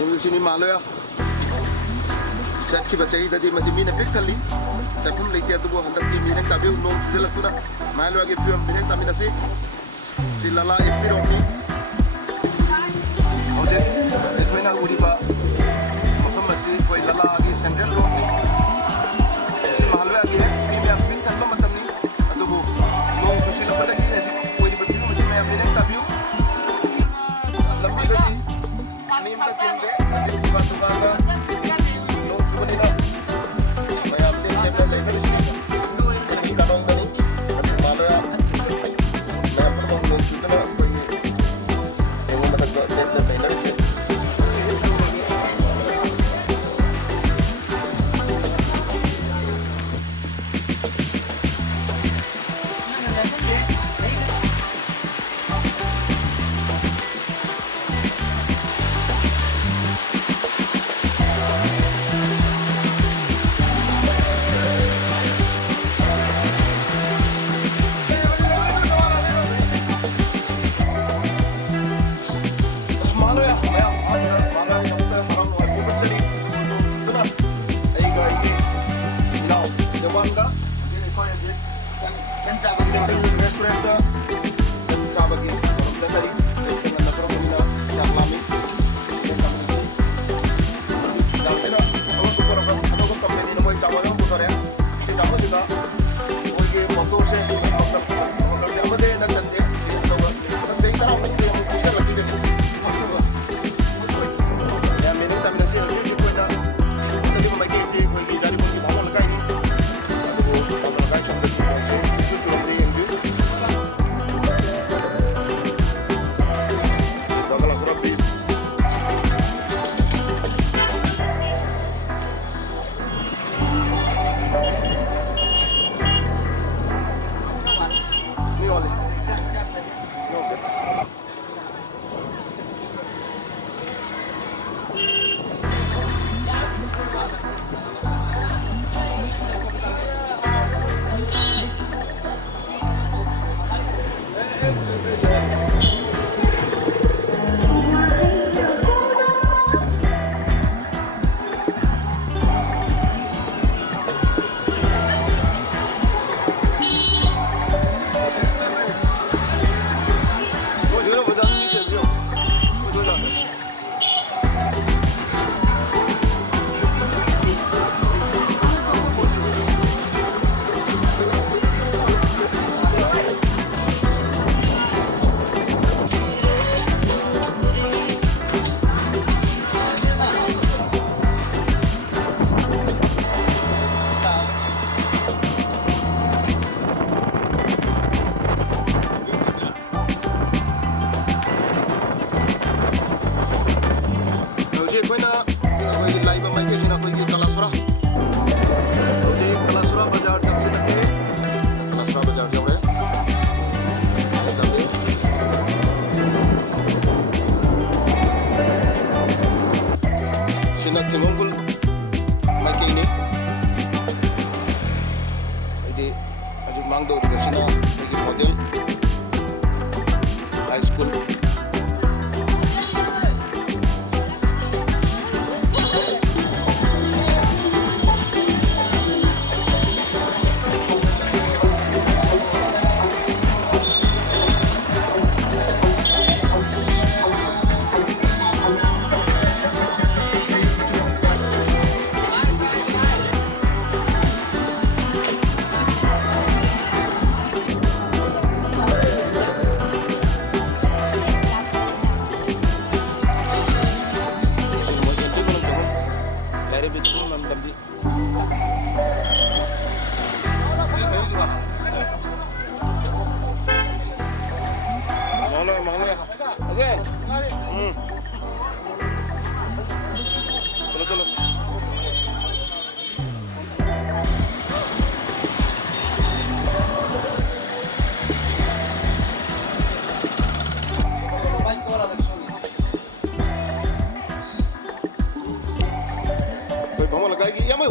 Yung sini Maloya. Set ki bachai dadi maji mina pick thali. Tapum leke atu bo handak ti mina tabi non sudela kuna. Maloya ke film mina tamina si. Si lala FP roni. Oje, ekoi na uri ba. Makam masih koi lala agi central roni. Si Maloya agi hai. Mina pick thal ba matam ni. Atu bo non susila pa lagi hai. Koi di betul masih mina mina tabi. Lambi dadi. Nim ta timbe. Adi buka tukanga.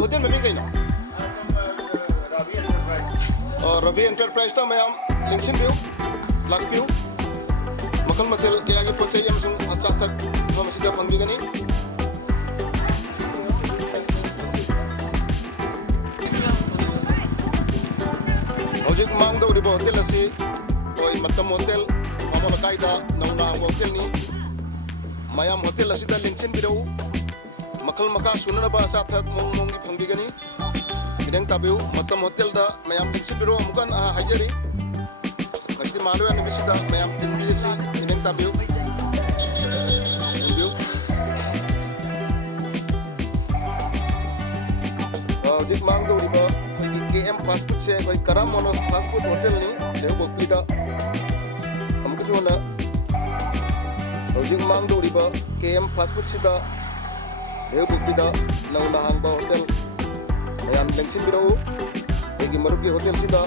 hotel में भी गई ना और रवि एंटरप्राइज था मैं लिंक्सन भी हूँ लाख भी हूँ मकल मथल के आगे पोसे यम सुन अच्छा तक हम सिद्ध पंगी गनी ꯇꯧꯔꯤꯕ ꯍꯣꯇꯦꯜ ꯑꯁꯤ ꯑꯩꯈꯣꯏ ꯃꯇꯝ ꯍꯣꯇꯦꯜ ꯃꯃꯣꯟ ꯂꯩꯀꯥꯏꯗ ꯅꯧꯅ ꯍꯥꯡꯕ ꯍꯣꯇꯦꯜꯅꯤ ꯃꯌꯥꯝ ꯍꯣꯇꯦꯜ ꯑꯁꯤꯗ ꯂꯦꯡꯁꯤꯟꯕꯤꯔꯛꯎ ꯃꯈꯜ ꯃꯈꯥ ꯁꯨꯅꯅꯕ ꯑꯆꯥ ꯑꯊꯛ ꯃꯑꯣꯡ ꯃꯑꯣꯡꯒꯤ ꯐꯪꯕꯤꯒꯅꯤ ꯈꯤꯇꯪ ꯇꯥꯕꯤꯌꯨ ꯃꯇꯝ ꯍꯣꯇꯦꯜꯗ ꯃꯌꯥꯝ ꯂꯦꯡꯁꯤꯟꯕꯤꯔꯛꯎ ꯑꯃꯨꯛꯀ ꯍꯥꯏꯖꯔꯤ ꯉꯁꯤꯗꯤ ꯃꯍꯥꯂꯣꯌꯥ ꯅꯨꯃꯤꯠꯁꯤꯗ ꯃꯌꯥꯝ ꯇꯤꯟꯕꯤꯔꯁꯤ ꯈꯤꯇꯪ ꯇꯥꯕꯤꯌꯨ ꯍꯧꯖꯤꯛ ꯃꯥꯡꯗꯧꯔꯤꯕ ꯑꯩꯈꯣꯏꯒꯤ KM ꯐꯥꯁ ꯐꯨꯗꯁꯦ ꯑꯩꯈꯣꯏ ꯀꯔꯥꯃꯣꯅ ꯐꯥꯁ ꯐꯨꯗ ꯍꯣꯇꯦꯜꯅꯤ ꯂꯩꯕꯣꯛꯄꯤꯗ ꯑꯃꯨꯛꯀꯁꯨ ꯍꯟꯅ ꯍꯧꯖꯤꯛ ꯃꯥꯡꯗꯧꯔꯤꯕ KM ꯐꯥꯁ ꯐꯨꯗꯁꯤꯗ ꯂꯩꯕꯣꯛꯄꯤꯗ ꯅꯧꯅ ꯍꯥꯡꯕ ꯍꯣꯇꯦꯜ ꯃꯌꯥꯝ ꯂꯦꯡꯁꯤꯟꯕꯤꯔꯛꯎ ꯑꯩꯒꯤ ꯃꯔꯨꯞꯀꯤ ꯍꯣꯇꯦꯜꯁꯤꯗ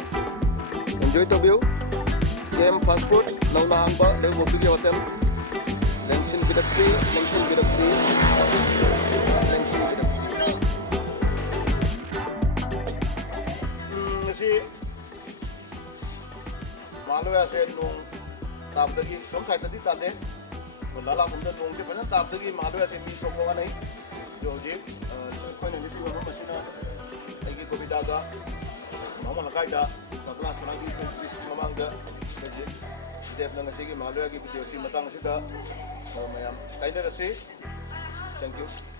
एंजॉय तबियो KM फास्ट फूड नौना हांगबा लेबोपीगी होटल लेंसिन बिरक्सी ngasi Mahaloya se nong tabdagi som sai tadi tade lala kumda nong ke pasan tabdagi Mahaloya se mi sokonga nahi jo je koi ne lipi wano masina aigi kobida ga mama lakai da bakla sunagi mamang da def na ngasi ki Mahaloya ki video si matang sida mayam kaida rasi thank you